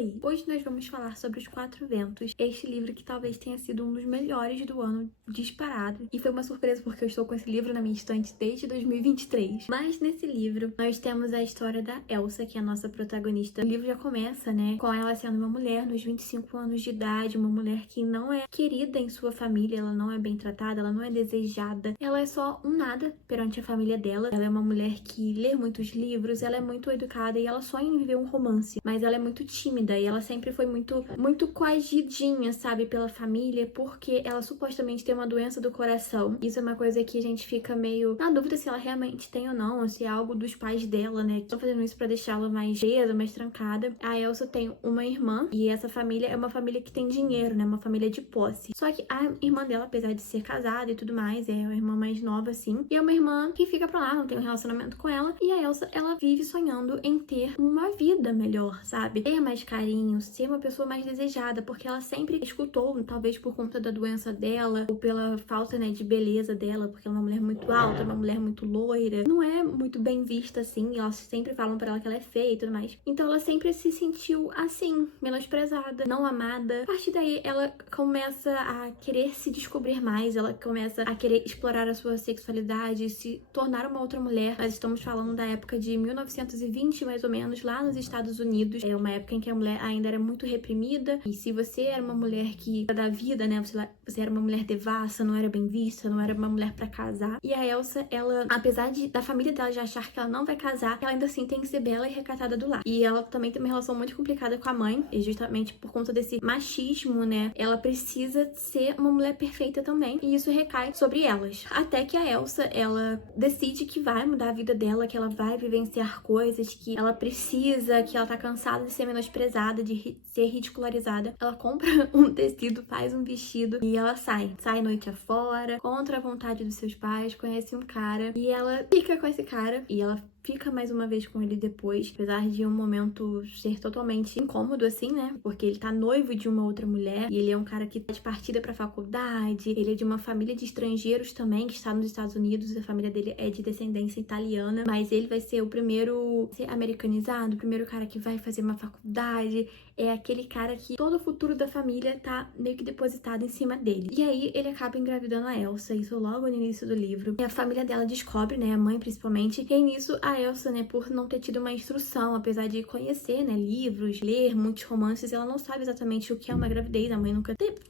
Oi! Hoje nós vamos falar sobre Os Quatro Ventos, este livro que talvez tenha sido um dos melhores do ano, disparado. E foi uma surpresa porque eu estou com esse livro na minha estante desde 2023. Mas nesse livro nós temos a história da Elsa, que é a nossa protagonista. O livro já começa, né, com ela sendo uma mulher nos 25 anos de idade, uma mulher que não é querida em sua família, ela não é bem tratada, ela não é desejada, ela é só um nada perante a família dela. Ela é uma mulher que lê muitos livros, ela é muito educada e ela sonha em viver um romance, mas ela é muito tímida e ela sempre foi muito coagidinha, sabe, pela família, porque ela supostamente tem uma doença do coração. Isso é uma coisa que a gente fica meio na dúvida se ela realmente tem ou não, ou se é algo dos pais dela, né, que estão fazendo isso pra deixá-la mais presa, mais trancada. A Elsa tem uma irmã e essa família é uma família que tem dinheiro, né, uma família de posse. Só que a irmã dela, apesar de ser casada e tudo mais, é uma irmã mais nova, assim, e é uma irmã que fica pra lá, não tem um relacionamento com ela, e a Elsa, ela vive sonhando em ter uma vida melhor, sabe? Ter mais carinho, ser uma pessoa mais desejada, porque ela sempre escutou, talvez por conta da doença dela, ou pela falta, né, de beleza dela, porque ela é uma mulher muito alta, uma mulher muito loira, não é muito bem vista, assim, elas sempre falam pra ela que ela é feia e tudo mais. Então ela sempre se sentiu assim, menosprezada, não amada. A partir daí, ela começa a querer se descobrir mais, ela começa a querer explorar a sua sexualidade, se tornar uma outra mulher. Nós estamos falando da época de 1920, mais ou menos, lá nos Estados Unidos. É uma época em que a mulher ainda era muito reprimida, e se você era uma mulher que era da vida, né, você era uma mulher devassa, não era bem vista, não era uma mulher pra casar. E a Elsa, ela, apesar da família dela já achar que ela não vai casar, ela ainda assim tem que ser bela e recatada do lar. E ela também tem uma relação muito complicada com a mãe, e justamente por conta desse machismo, né, ela precisa ser uma mulher perfeita também, e isso recai sobre elas. Até que a Elsa, ela decide que vai mudar a vida dela, que ela vai vivenciar coisas, que ela precisa, que ela tá cansada de ser menosprezada, de ser ridicularizada. Ela compra um tecido, faz um vestido e ela sai noite afora, contra a vontade dos seus pais, conhece um cara e ela fica com esse cara e ela fica mais uma vez com ele depois, apesar de um momento ser totalmente incômodo, assim, né? Porque ele tá noivo de uma outra mulher e ele é um cara que tá de partida pra faculdade, ele é de uma família de estrangeiros também, que está nos Estados Unidos, a família dele é de descendência italiana, mas ele vai ser o primeiro a ser americanizado, o primeiro cara que vai fazer uma faculdade, é aquele cara que todo o futuro da família tá meio que depositado em cima dele. E aí ele acaba engravidando a Elsa, isso logo no início do livro, e a família dela descobre, né, a mãe principalmente, e nisso a Elsa, né, por não ter tido uma instrução, apesar de conhecer, né, livros, ler muitos romances, ela não sabe exatamente o que é uma gravidez, a mãe nunca teve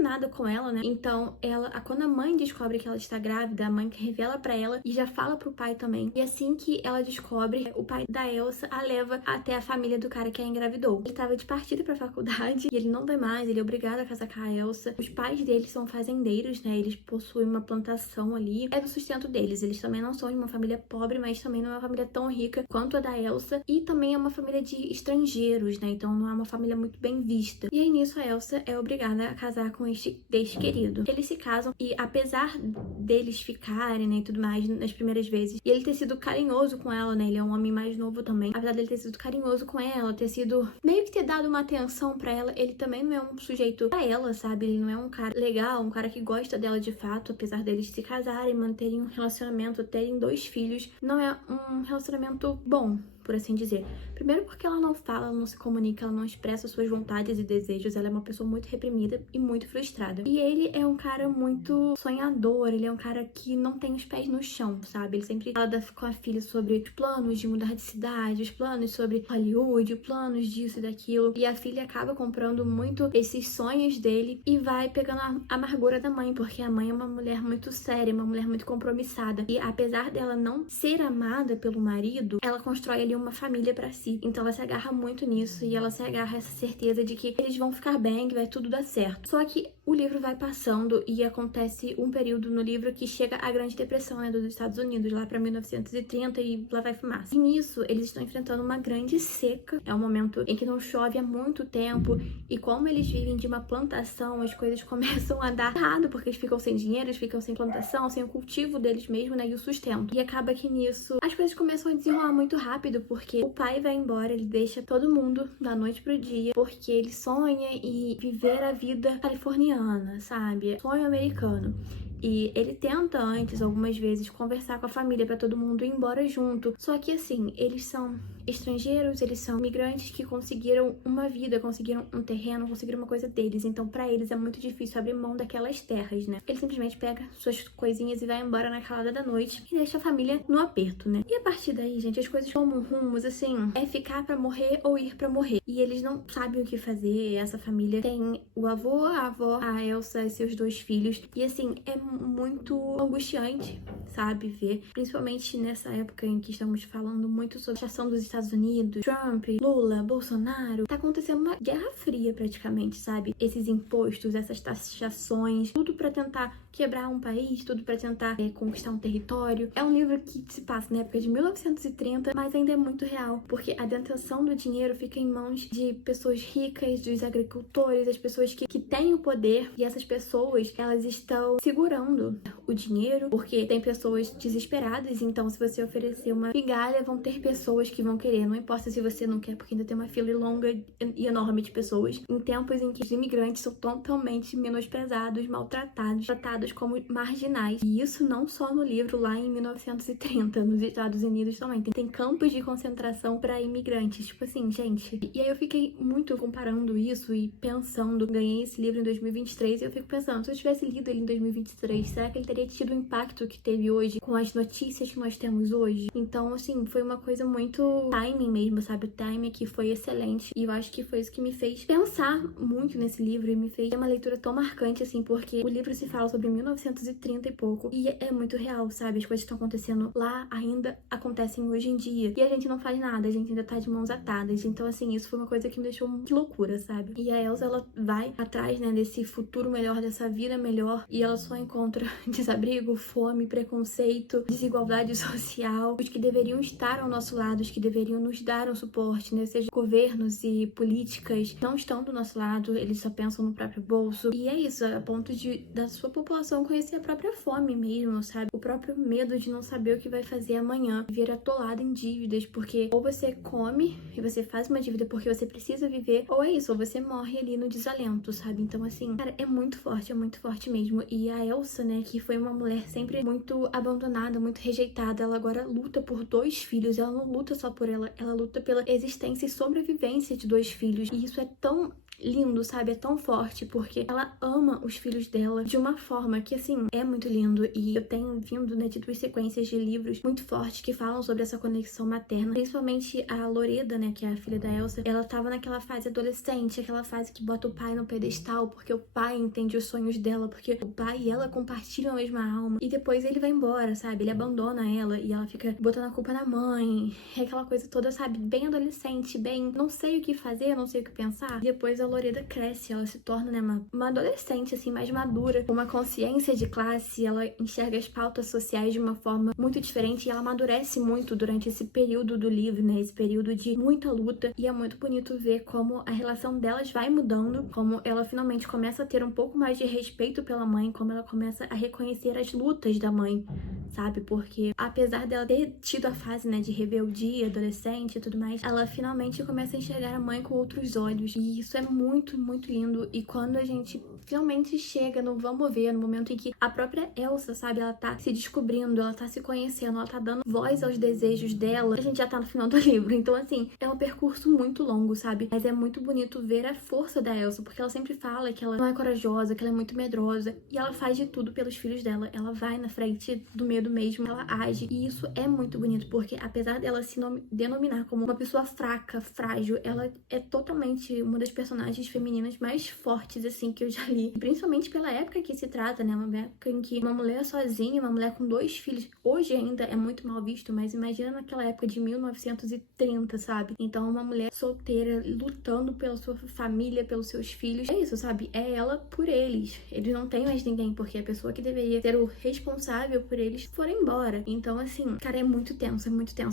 nada com ela, né, então quando a mãe descobre que ela está grávida, a mãe revela pra ela e já fala pro pai também, e assim que ela descobre, o pai da Elsa a leva até a família do cara que a engravidou. Ele tava de partida pra faculdade e ele não vai mais, ele é obrigado a casar com a Elsa. Os pais dele são fazendeiros, né, eles possuem uma plantação ali, é do sustento deles, eles também não são de uma família pobre, mas também não é uma família tão rica quanto a da Elsa, e também é uma família de estrangeiros, né, então não é uma família muito bem vista. E aí nisso a Elsa é obrigada a casar com este querido. Eles se casam e apesar deles ficarem, né, e tudo mais nas primeiras vezes, e ele ter sido carinhoso com ela, né, ele é um homem mais novo também, apesar dele ter sido carinhoso com ela, ter sido meio que ter dado uma atenção pra ela, ele também não é um sujeito pra ela, sabe, ele não é um cara legal, um cara que gosta dela de fato, apesar deles se casarem, manterem um relacionamento, terem 2 filhos, não é um relacionamento bom, por assim dizer. Primeiro porque ela não fala, ela não se comunica, ela não expressa suas vontades e desejos, ela é uma pessoa muito reprimida e muito frustrada. E ele é um cara muito sonhador, ele é um cara que não tem os pés no chão, sabe? Ele sempre fala com a filha sobre os planos de mudar de cidade, os planos sobre Hollywood, os planos disso e daquilo. E a filha acaba comprando muito esses sonhos dele e vai pegando a amargura da mãe, porque a mãe é uma mulher muito séria, uma mulher muito compromissada. E apesar dela não ser amada pelo marido, ela constrói ali uma família pra si. Então ela se agarra muito nisso e ela se agarra a essa certeza de que eles vão ficar bem, que vai tudo dar certo. Só que o livro vai passando e acontece um período no livro que chega a Grande Depressão, né, dos Estados Unidos, lá pra 1930 e lá vai fumaça. E nisso eles estão enfrentando uma grande seca. É um momento em que não chove há muito tempo e como eles vivem de uma plantação, as coisas começam a dar errado porque eles ficam sem dinheiro, eles ficam sem plantação, sem o cultivo deles mesmo, né, e o sustento. E acaba que nisso as coisas começam a desenrolar muito rápido porque o pai vai embora, ele deixa todo mundo da noite pro dia, porque ele sonha em viver a vida californiana, sabe? Sonho americano. E ele tenta antes, algumas vezes, conversar com a família pra todo mundo ir embora junto. Só que assim, eles são estrangeiros, eles são imigrantes que conseguiram uma vida, conseguiram um terreno, conseguiram uma coisa deles. Então pra eles é muito difícil abrir mão daquelas terras, né? Ele simplesmente pega suas coisinhas e vai embora na calada da noite e deixa a família no aperto, né? E a partir daí, gente, as coisas tomam rumos, assim, é ficar pra morrer ou ir pra morrer. E eles não sabem o que fazer. Essa família tem o avô, a avó, a Elsa e seus 2 filhos. E assim, é muito angustiante, sabe, ver, principalmente nessa época em que estamos falando muito sobre a ação dos Estados Unidos, Trump, Lula, Bolsonaro, tá acontecendo uma guerra fria praticamente, sabe? Esses impostos, essas taxações, tudo pra tentar quebrar um país, tudo pra tentar conquistar um território. É um livro que se passa na época de 1930, mas ainda é muito real, porque a detenção do dinheiro fica em mãos de pessoas ricas, dos agricultores, as pessoas que têm o poder, e essas pessoas, elas estão segurando o dinheiro, porque tem pessoas desesperadas, então se você oferecer uma migalha, vão ter pessoas que vão querer, não importa se você não quer, porque ainda tem uma fila longa e enorme de pessoas, em tempos em que os imigrantes são totalmente menosprezados, maltratados, tratados como marginais. E isso não só no livro lá em 1930, nos Estados Unidos também. Tem campos de concentração para imigrantes. Tipo assim, gente. E aí eu fiquei muito comparando isso e pensando, ganhei esse livro em 2023 e eu fico pensando, se eu tivesse lido ele em 2023, será que ele teria tido o impacto que teve hoje com as notícias que nós temos hoje? Então, assim, foi uma coisa muito timing mesmo, sabe? O timing aqui foi excelente e eu acho que foi isso que me fez pensar muito nesse livro e me fez ter uma leitura tão marcante, assim, porque o livro se fala sobre 1930 e pouco e é muito real, sabe? As coisas que estão acontecendo lá ainda acontecem hoje em dia e a gente não faz nada, a gente ainda tá de mãos atadas. Então, assim, isso foi uma coisa que me deixou muito loucura, sabe? E a Elsa, ela vai atrás, né, desse futuro melhor, dessa vida melhor, e ela só encontra desabrigo, fome, preconceito, desigualdade social. Os que deveriam estar ao nosso lado, os que deveriam nos dar um suporte, né, seja governos e políticas, não estão do nosso lado, eles só pensam no próprio bolso. E é isso, a ponto da sua população conhecer a própria fome mesmo, sabe? O próprio medo de não saber o que vai fazer amanhã, viver atolado em dívidas, porque ou você come e você faz uma dívida porque você precisa viver, ou é isso, ou você morre ali no desalento, sabe? Então, assim, cara, é muito forte mesmo. E a Elsa, né, que foi uma mulher sempre muito abandonada, muito rejeitada, ela agora luta por 2 filhos, ela não luta só por ela luta pela existência e sobrevivência de 2 filhos. E isso é tão lindo, sabe? É tão forte, porque ela ama os filhos dela de uma forma que, assim, é muito lindo. E eu tenho vindo, né, de 2 sequências de livros muito fortes que falam sobre essa conexão materna. Principalmente a Loreda, né, que é a filha da Elsa, ela tava naquela fase adolescente, aquela fase que bota o pai no pedestal, porque o pai entende os sonhos dela, porque o pai e ela compartilham a mesma alma. E depois ele vai embora, sabe? Ele abandona ela e ela fica botando a culpa na mãe. É aquela coisa toda, sabe? Bem adolescente, bem não sei o que fazer, não sei o que pensar. E depois a Loreda cresce, ela se torna, né, uma adolescente, assim, mais madura, com uma consciência de classe, ela enxerga as pautas sociais de uma forma muito diferente e ela amadurece muito durante esse período do livro, né, esse período de muita luta, e é muito bonito ver como a relação delas vai mudando, como ela finalmente começa a ter um pouco mais de respeito pela mãe, como ela começa a reconhecer as lutas da mãe, sabe, porque apesar dela ter tido a fase, né, de rebeldia, adolescente e tudo mais, ela finalmente começa a enxergar a mãe com outros olhos, e isso é muito lindo. E quando a gente finalmente chega no vamos ver, no momento em que a própria Elsa, sabe, ela tá se descobrindo, ela tá se conhecendo, ela tá dando voz aos desejos dela, a gente já tá no final do livro. Então, assim, é um percurso muito longo, sabe? Mas é muito bonito ver a força da Elsa, porque ela sempre fala que ela não é corajosa, que ela é muito medrosa, e ela faz de tudo pelos filhos dela. Ela vai na frente do medo mesmo, ela age, e isso é muito bonito, porque apesar dela se denominar como uma pessoa fraca, frágil, ela é totalmente uma das personagens femininas mais fortes, assim, que eu já li. Principalmente pela época que se trata, né? Uma época em que uma mulher sozinha, uma mulher com 2 filhos, hoje ainda é muito mal visto, mas imagina naquela época de 1930, sabe? Então, uma mulher solteira, lutando pela sua família, pelos seus filhos. É isso, sabe? É ela por eles. Eles não têm mais ninguém, porque a pessoa que deveria ser o responsável por eles foi embora. Então, assim, cara, é muito tenso,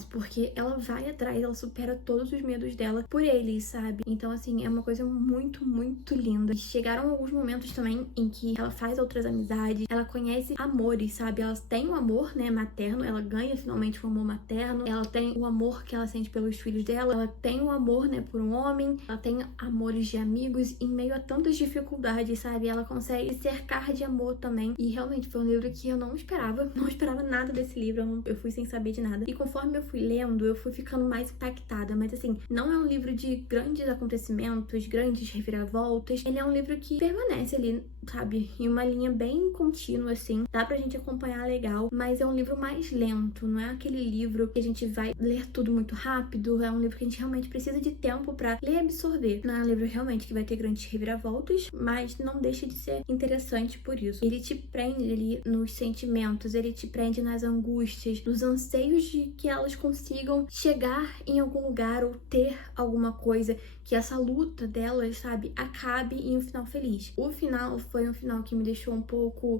porque ela vai atrás, ela supera todos os medos dela por eles, sabe? Então, assim, é uma coisa muito linda. Chegaram alguns momentos momentos também em que ela faz outras amizades, ela conhece amores, sabe? Ela tem um amor, né, materno, ela ganha finalmente um amor materno, ela tem o amor que ela sente pelos filhos dela, ela tem um amor, né, por um homem, ela tem amores de amigos em meio a tantas dificuldades, sabe? Ela consegue se cercar de amor também. E realmente foi um livro que eu não esperava nada desse livro, eu fui sem saber de nada. E conforme eu fui lendo, eu fui ficando mais impactada, mas assim, não é um livro de grandes acontecimentos, grandes reviravoltas. Ele é um livro que permanece ali, sabe, em uma linha bem contínua, assim. Dá pra gente acompanhar legal, mas é um livro mais lento, não é aquele livro que a gente vai ler tudo muito rápido, é um livro que a gente realmente precisa de tempo pra ler e absorver. Não é um livro realmente que vai ter grandes reviravoltas, mas não deixa de ser interessante por isso. Ele te prende ali nos sentimentos, ele te prende nas angústias, nos anseios de que elas consigam chegar em algum lugar ou ter alguma coisa, que essa luta delas, sabe, acabe em um final feliz. O final foi um final que me deixou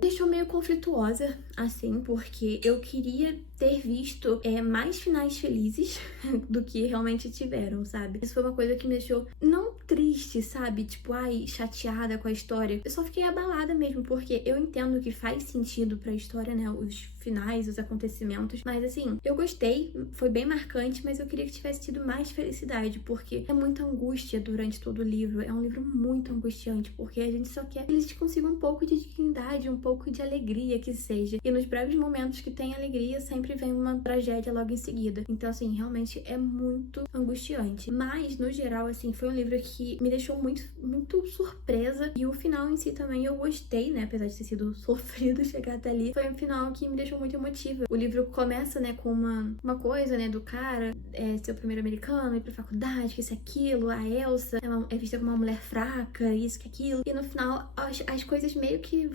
deixou meio conflituosa, assim, porque eu queria ter visto mais finais felizes do que realmente tiveram, sabe? Isso foi uma coisa que me deixou não triste, sabe? Tipo, ai, chateada com a história. Eu só fiquei abalada mesmo, porque eu entendo que faz sentido pra história, né? Os finais, os acontecimentos. Mas assim, eu gostei, foi bem marcante, mas eu queria que tivesse tido mais felicidade, porque é muita angústia durante todo o livro. É um livro muito angustiante, porque a gente só quer que eles consigam um pouco de dignidade, um pouco de alegria que seja. E nos breves momentos que tem alegria, sempre vem uma tragédia logo em seguida. Então, assim, realmente é muito angustiante. Mas, no geral, assim, foi um livro que me deixou muito surpresa. E o final em si também eu gostei, né? Apesar de ter sido sofrido chegar até ali. Foi um final que me deixou muito emotiva. O livro começa, né, com uma coisa, né, do cara ser o primeiro americano, ir pra faculdade, que isso e aquilo. A Elsa é vista como uma mulher fraca, isso que aquilo. E no final, as coisas meio que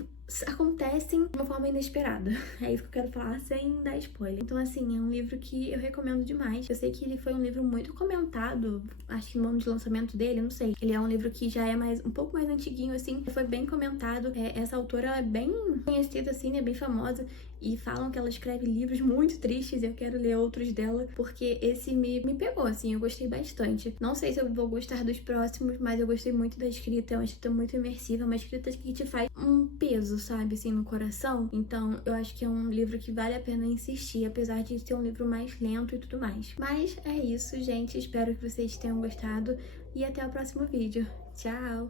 acontecem de uma forma inesperada. É isso que eu quero falar sem dar spoiler. Então, assim, é um livro que eu recomendo demais. Eu sei que ele foi um livro muito comentado, acho que no ano de lançamento dele, eu não sei. Ele é um livro que já é um pouco mais antiguinho, assim. Foi bem comentado. Essa autora, ela é bem conhecida, assim, né? Bem famosa. E falam que ela escreve livros muito tristes. Eu quero ler outros dela, porque esse me pegou, assim. Eu gostei bastante. Não sei se eu vou gostar dos próximos, mas eu gostei muito da escrita. É uma escrita muito imersiva, uma escrita que te faz um peso, sabe, assim, no coração. Então, eu acho que é um livro que vale a pena insistir, apesar de ser um livro mais lento e tudo mais. Mas é isso, gente. Espero que vocês tenham gostado e até o próximo vídeo. Tchau!